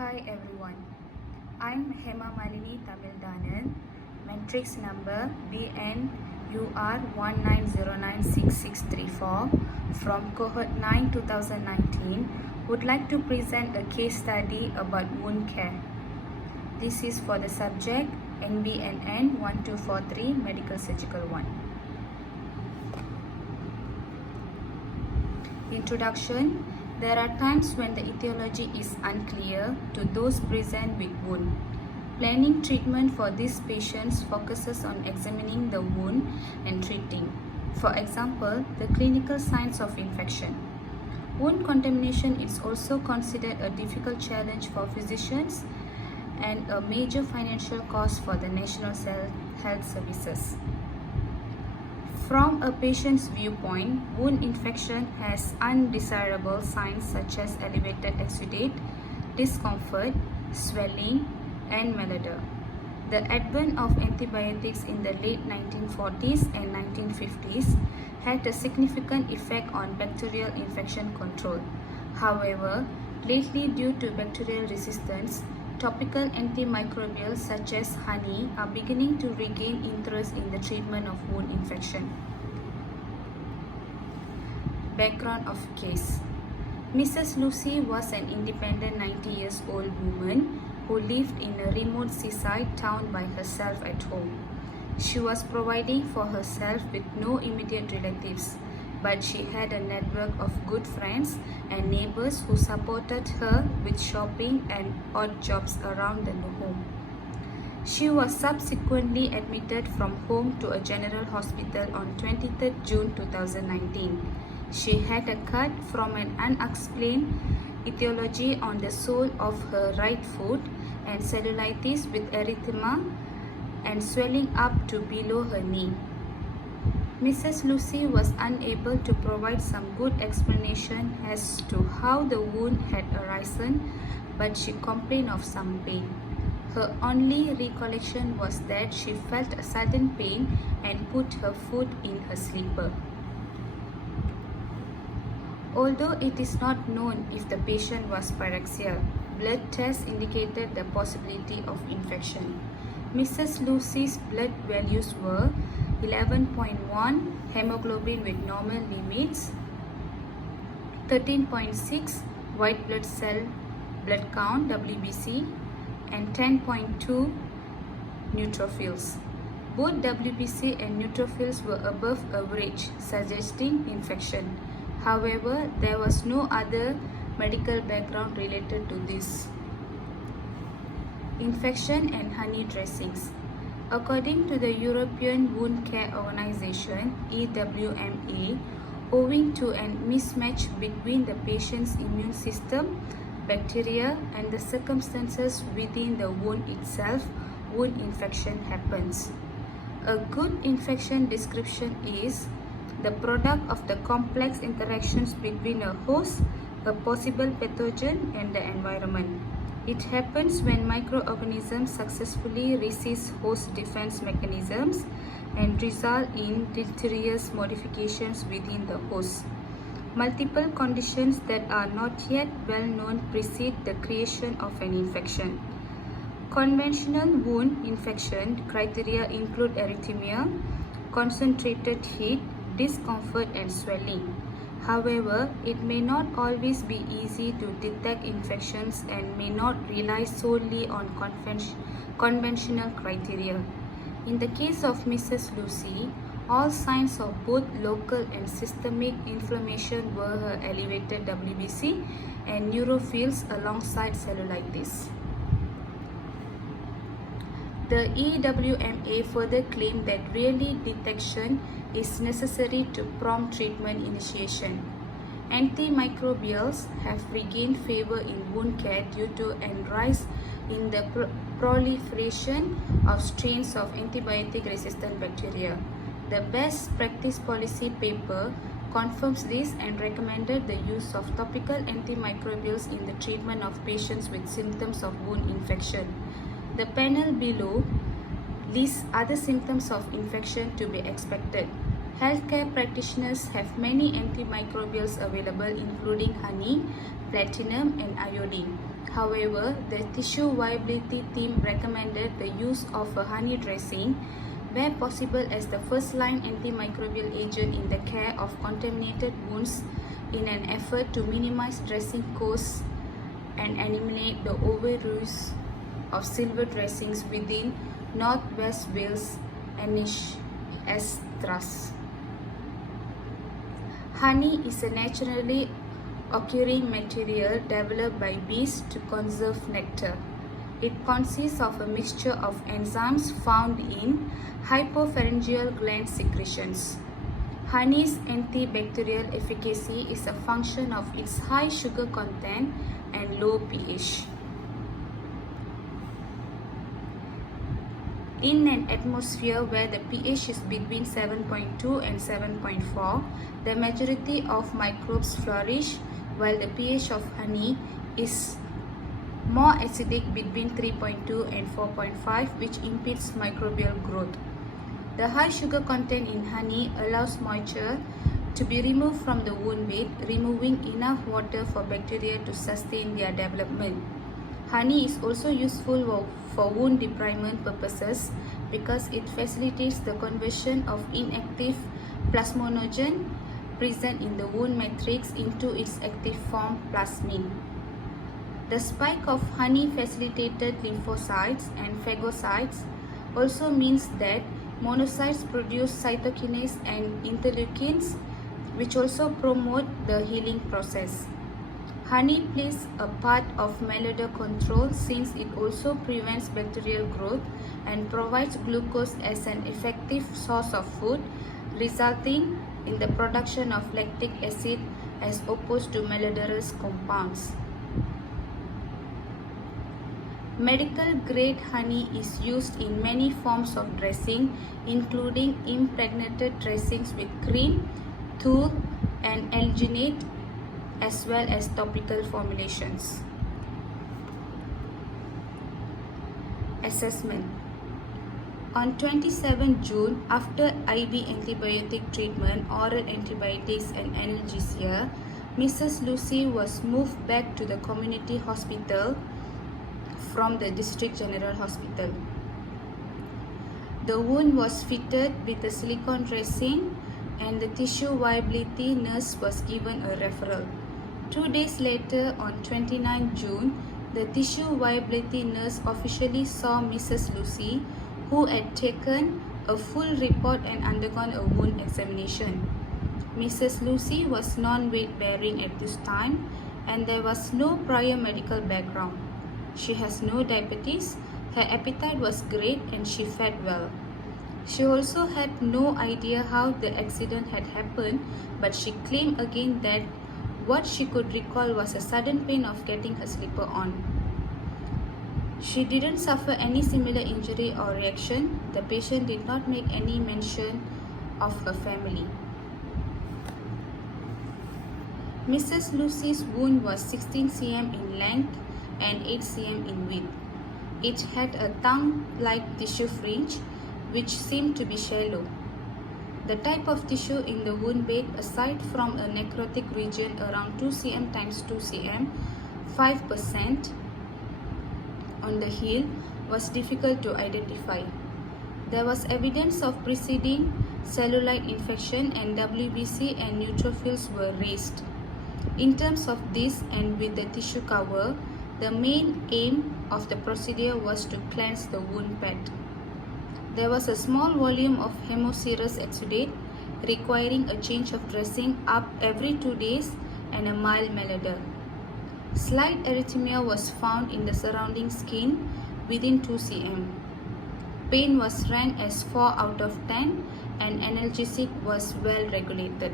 Hi everyone, I'm Hema Malini Tamildanan, matrix number BNUR19096634 from cohort 9 2019 would like to present a case study about wound care. This is for the subject NBNN 1243 Medical Surgical 1. Introduction. There are times when the etiology is unclear to those present with wound. Planning treatment for these patients focuses on examining the wound and treating. For example, the clinical signs of infection. Wound contamination is also considered a difficult challenge for physicians and a major financial cost for the National Health Services. From a patient's viewpoint, wound infection has undesirable signs such as elevated exudate, discomfort, swelling, and malodor. The advent of antibiotics in the late 1940s and 1950s had a significant effect on bacterial infection control. However, lately due to bacterial resistance, topical antimicrobials such as honey are beginning to regain interest in the treatment of wound infection. Background of case. Mrs. Lucy was an independent 90-year-old woman who lived in a remote seaside town by herself at home. She was providing for herself with no immediate relatives, but she had a network of good friends and neighbors who supported her with shopping and odd jobs around the home. She was subsequently admitted from home to a general hospital on 23 June 2019. She had a cut from an unexplained etiology on the sole of her right foot and cellulitis with erythema and swelling up to below her knee. Mrs. Lucy was unable to provide some good explanation as to how the wound had arisen, but she complained of some pain. Her only recollection was that she felt a sudden pain and put her foot in her slipper. Although it is not known if the patient was pyrexia, blood tests indicated the possibility of infection. Mrs. Lucy's blood values were 11.1 hemoglobin with normal limits, 13.6 white blood cell blood count WBC, and 10.2 neutrophils. Both WBC and neutrophils were above average, suggesting infection. However, there was no other medical background related to this. Infection and honey dressings. According to the European Wound Care Organization (EWMA), owing to a mismatch between the patient's immune system, bacteria, and the circumstances within the wound itself, wound infection happens. A good infection description is the product of the complex interactions between a host, a possible pathogen, and the environment. It happens when microorganisms successfully resist host defense mechanisms and result in deleterious modifications within the host. Multiple conditions that are not yet well known precede the creation of an infection. Conventional wound infection criteria include erythema, concentrated heat, discomfort, and swelling. However, it may not always be easy to detect infections and may not rely solely on conventional criteria. In the case of Mrs. Lucy, all signs of both local and systemic inflammation were her elevated WBC and neutrophils alongside cellulitis. The EWMA further claimed that early detection is necessary to prompt treatment initiation. Antimicrobials have regained favor in wound care due to a rise in the proliferation of strains of antibiotic-resistant bacteria. The best practice policy paper confirms this and recommended the use of topical antimicrobials in the treatment of patients with symptoms of wound infection. The panel below lists other symptoms of infection to be expected. Healthcare practitioners have many antimicrobials available including honey, platinum, and iodine. However, the tissue viability team recommended the use of a honey dressing where possible as the first-line antimicrobial agent in the care of contaminated wounds in an effort to minimize dressing costs and eliminate the overuse of silver dressings within North West Wales NHS Trust. Honey is a naturally occurring material developed by bees to conserve nectar. It consists of a mixture of enzymes found in hypopharyngeal gland secretions. Honey's antibacterial efficacy is a function of its high sugar content and low pH. In an atmosphere where the pH is between 7.2 and 7.4, the majority of microbes flourish, while the pH of honey is more acidic between 3.2 and 4.5, which impedes microbial growth. The high sugar content in honey allows moisture to be removed from the wound bed, removing enough water for bacteria to sustain their development. Honey is also useful for wound debridement purposes because it facilitates the conversion of inactive plasminogen present in the wound matrix into its active form, plasmin. The spike of honey-facilitated lymphocytes and phagocytes also means that monocytes produce cytokinase and interleukins, which also promote the healing process. Honey plays a part of malodor control since it also prevents bacterial growth and provides glucose as an effective source of food, resulting in the production of lactic acid as opposed to malodorous compounds. Medical grade honey is used in many forms of dressing, including impregnated dressings with cream, tulle, and alginate, as well as topical formulations. Assessment. On 27 June, after IV antibiotic treatment, oral antibiotics and analgesia, Mrs. Lucy was moved back to the community hospital from the District General Hospital. The wound was fitted with a silicone dressing and the tissue viability nurse was given a referral. 2 days later, on 29 June, the tissue viability nurse officially saw Mrs. Lucy, who had taken a full report and undergone a wound examination. Mrs. Lucy was non-weight bearing at this time and there was no prior medical background. She has no diabetes, her appetite was great and she fed well. She also had no idea how the accident had happened, but she claimed again that what she could recall was a sudden pain of getting her slipper on. She didn't suffer any similar injury or reaction. The patient did not make any mention of her family. Mrs. Lucy's wound was 16 cm in length and 8 cm in width. It had a tongue-like tissue fringe which seemed to be shallow. The type of tissue in the wound bed, aside from a necrotic region around 2 cm times 2 cm, 5% on the heel, was difficult to identify. There was evidence of preceding cellulite infection and WBC and neutrophils were raised. In terms of this and with the tissue cover, the main aim of the procedure was to cleanse the wound bed. There was a small volume of hemoserous exudate requiring a change of dressing up every 2 days and a mild malodor. Slight erythema was found in the surrounding skin within 2 cm. Pain was ranked as 4 out of 10 and analgesic was well regulated.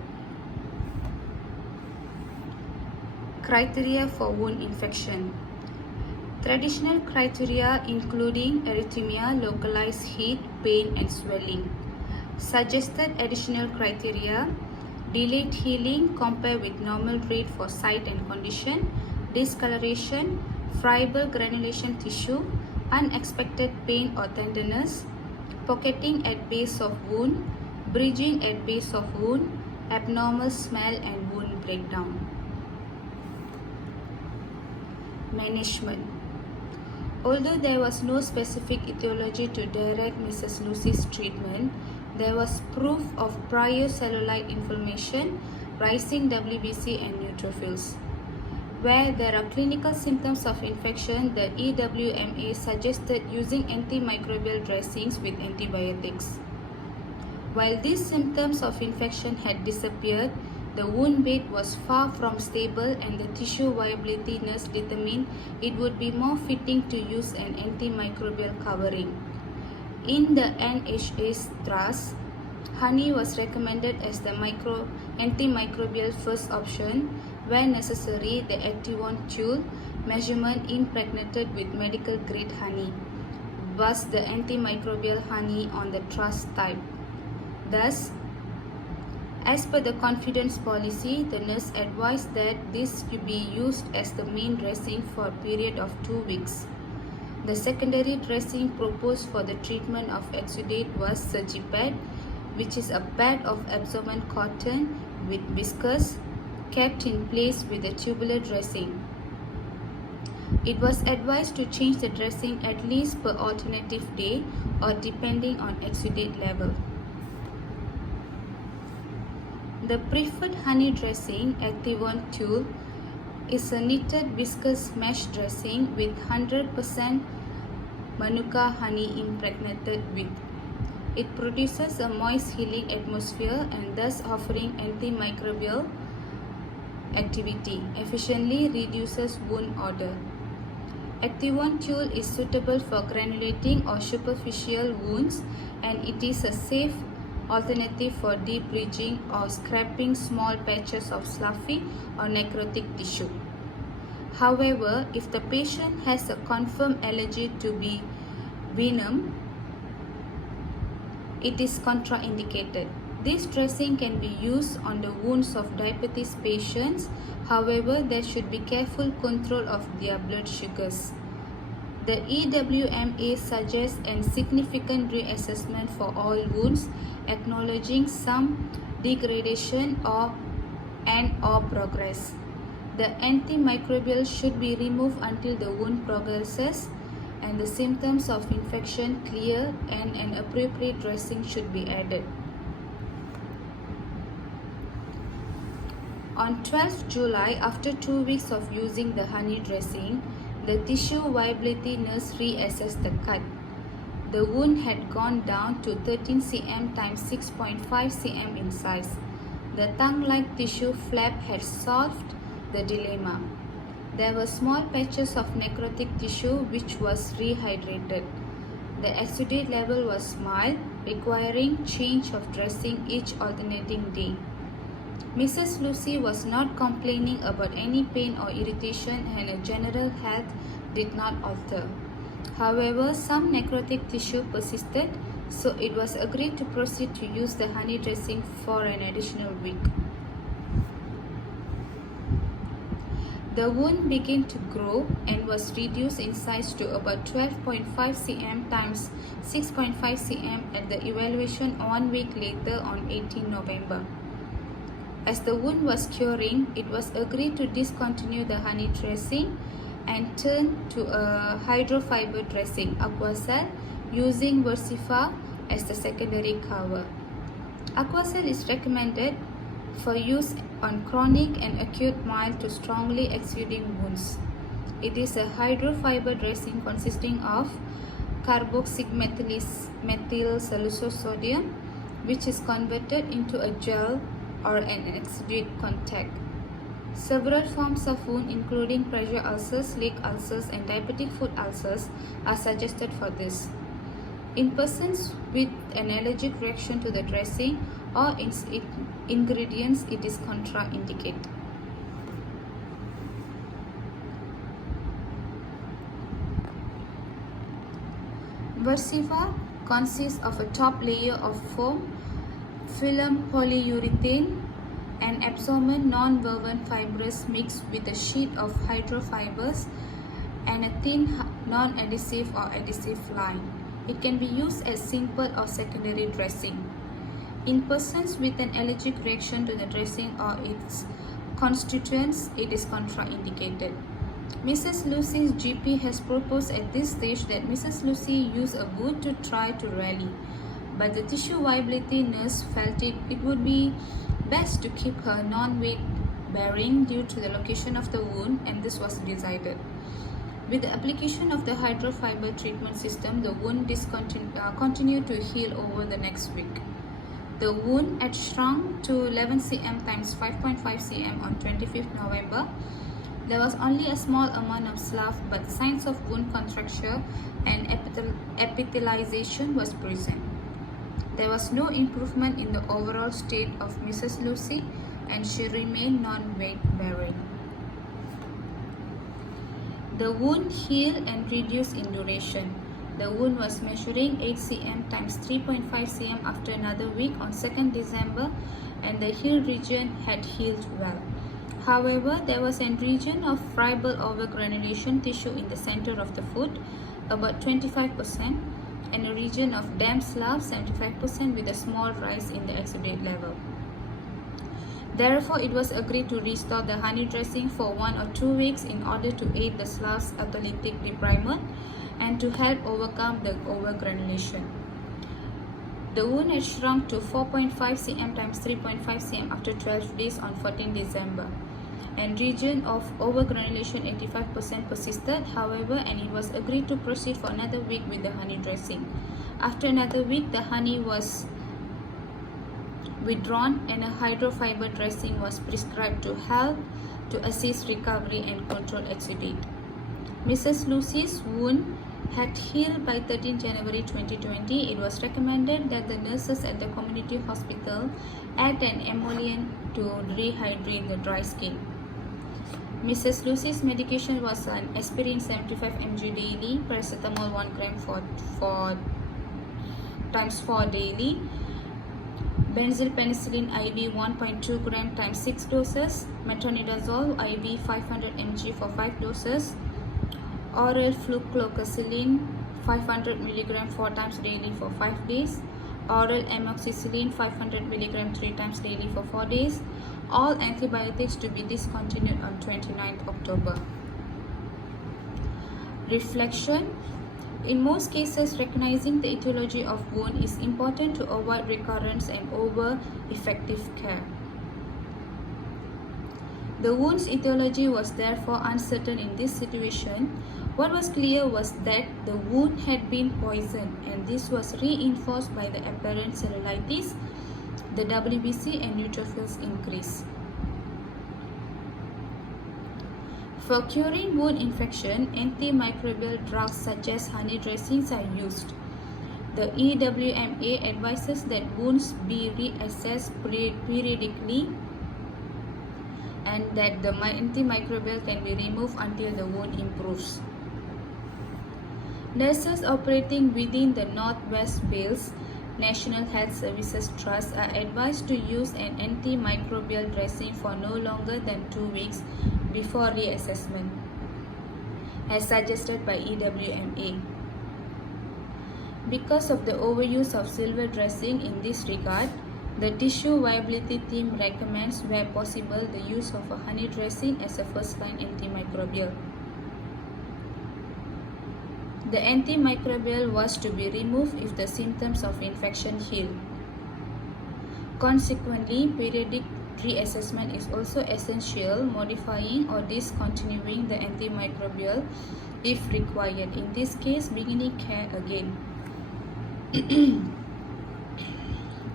Criteria for wound infection. Traditional criteria including erythema, localized heat, pain and swelling. Suggested additional criteria: delayed healing compared with normal rate for site and condition, discoloration, friable granulation tissue, unexpected pain or tenderness, pocketing at base of wound, bridging at base of wound, abnormal smell and wound breakdown. Management. Although there was no specific etiology to direct Mrs. Lucy's treatment, there was proof of prior cellulite inflammation, rising WBC and neutrophils. Where there are clinical symptoms of infection, the EWMA suggested using antimicrobial dressings with antibiotics. While these symptoms of infection had disappeared, the wound bed was far from stable and the tissue viability nurse determined it would be more fitting to use an antimicrobial covering. In the NHS trust, honey was recommended as the antimicrobial first option. Where necessary, the Activon Tulle measurement impregnated with medical grade honey was the antimicrobial honey on the trust type. Thus, as per the confidence policy, the nurse advised that this to be used as the main dressing for a period of 2 weeks. The secondary dressing proposed for the treatment of exudate was Surgipad, which is a pad of absorbent cotton with viscous kept in place with a tubular dressing. It was advised to change the dressing at least per alternative day or depending on exudate level. The preferred honey dressing, Activon Tulle, is a knitted viscous mesh dressing with 100% Manuka honey impregnated with. It produces a moist healing atmosphere and thus offering antimicrobial activity, efficiently reduces wound odor. Activon Tulle is suitable for granulating or superficial wounds and it is a safe alternative for deep bridging or scraping small patches of sloughy or necrotic tissue. However, if the patient has a confirmed allergy to venom, it is contraindicated. This dressing can be used on the wounds of diabetes patients. However, there should be careful control of their blood sugars. The EWMA suggests a significant reassessment for all wounds, acknowledging some degradation or progress. The antimicrobial should be removed until the wound progresses and the symptoms of infection clear and an appropriate dressing should be added. On 12th July, after 2 weeks of using the honey dressing, the tissue viability nurse reassessed the cut. The wound had gone down to 13 cm times 6.5 cm in size. The tongue-like tissue flap had solved the dilemma. There were small patches of necrotic tissue which was rehydrated. The exudate level was mild, requiring change of dressing each alternating day. Mrs. Lucy was not complaining about any pain or irritation and her general health did not alter. However, some necrotic tissue persisted, so it was agreed to proceed to use the honey dressing for an additional week. The wound began to grow and was reduced in size to about 12.5 cm times 6.5 cm at the evaluation 1 week later on 18 November. As the wound was curing, it was agreed to discontinue the honey dressing and turn to a hydrofiber dressing, Aquacel, using Versifa as the secondary cover. Aquacel is recommended for use on chronic and acute mild to strongly exuding wounds. It is a hydrofiber dressing consisting of carboxymethyl sodium, which is converted into a gel or an exudate contact. Several forms of wound, including pressure ulcers, leg ulcers, and diabetic foot ulcers, are suggested for this. In persons with an allergic reaction to the dressing or its ingredients, it is contraindicated. Versifa consists of a top layer of foam, film polyurethane, and absorbent non-woven fibers mixed with a sheet of hydrofibers and a thin non-adhesive or adhesive line. It can be used as simple or secondary dressing. In persons with an allergic reaction to the dressing or its constituents, it is contraindicated. Mrs. Lucy's GP has proposed at this stage that Mrs. Lucy use a wound to try to rally, but the tissue viability nurse felt it would be best to keep her non-weight bearing due to the location of the wound, and this was decided. With the application of the hydrofiber treatment system, the wound continued to heal over the next week. The wound had shrunk to 11 cm times 5.5 cm on 25th November. There was only a small amount of slough, but signs of wound contracture and epithelialization was present. There was no improvement in the overall state of Mrs. Lucy, and she remained non-weight bearing. The wound healed and reduced in duration. The wound was measuring 8 cm times 3.5 cm after another week on 2nd December, and the healed region had healed well. However, there was a region of friable overgranulation tissue in the center of the foot, about 25%, and a region of damp slough, 75%, with a small rise in the exudate level. Therefore, it was agreed to restore the honey dressing for 1 or 2 weeks in order to aid the slough's autolytic debridement and to help overcome the overgranulation. The wound had shrunk to 4.5 cm times 3.5 cm after 12 days on 14 December. And region of overgranulation 85% persisted, however, and it was agreed to proceed for another week with the honey dressing. After another week, the honey was withdrawn and a hydrofiber dressing was prescribed to help to assist recovery and control exudate. Mrs. Lucy's wound had healed by 13 January 2020. It was recommended that the nurses at the community hospital add an emollient to rehydrate the dry skin. Mrs. Lucy's medication was an aspirin 75 mg daily, paracetamol 1 gram times 4 daily, benzyl penicillin IV 1.2 gram times 6 doses, metronidazole IV 500 mg for 5 doses, oral flucloxacillin 500 mg 4 times daily for 5 days, oral amoxicillin 500 mg 3 times daily for 4 days. All antibiotics to be discontinued on 29th October. Reflection. In most cases, recognizing the etiology of wound is important to avoid recurrence and over-effective care. The wound's etiology was therefore uncertain in this situation. What was clear was that the wound had been poisoned, and this was reinforced by the apparent cellulitis, the WBC and neutrophils increase. For curing wound infection, antimicrobial drugs such as honey dressings are used. The EWMA advises that wounds be reassessed periodically and that the antimicrobial can be removed until the wound improves. Nurses operating within the North West Wales National Health Services Trust are advised to use an antimicrobial dressing for no longer than 2 weeks before reassessment, as suggested by EWMA. Because of the overuse of silver dressing in this regard, the tissue viability team recommends, where possible, the use of a honey dressing as a first-line antimicrobial. The antimicrobial was to be removed if the symptoms of infection heal. Consequently, periodic reassessment is also essential, modifying or discontinuing the antimicrobial if required. In this case, beginning care again.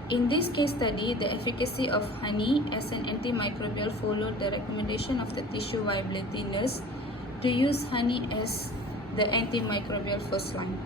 In this case study, the efficacy of honey as an antimicrobial followed the recommendation of the tissue viability nurse to use honey as the antimicrobial first line.